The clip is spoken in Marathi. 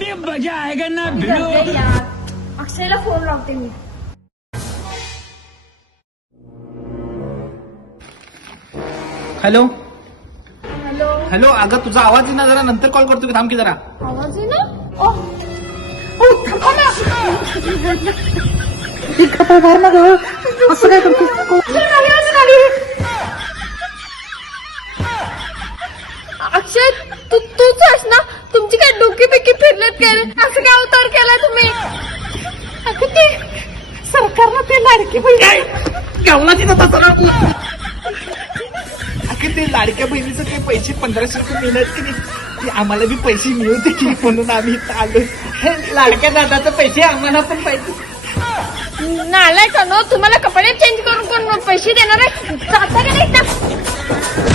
अभी मजा आएगा ना भिड़ो. यार अक्षयला फोन लावते मी. Hello hello. हॅलो, अगं तुझा आवाज येईना, जरा नंतर कॉल करतो की, थांब की जरा. आवाज आहे ना. थांबा ना. असं काय करतो? अक्षय तूच आहेस ना. तुमची काय डोकी बिकी फिरलेत काय रे? असं काय अवतार केलाय तुम्ही? अगं ते सरकारनं ते लाडकी बहीण गावला तिथं अगं ते लाडक्या बहिणीचं ते पैसे 1500 रुपये मिळत की नाही, ते आम्हाला बी पैसे मिळवते की, म्हणून आम्ही इथं आलो. लाडक्या दादाचे पैसे आम्हाला पण पाहिजे. नालायक तुम्हाला कपडे चेंज करून कोण पैसे देणार आहे? जाता का नाही?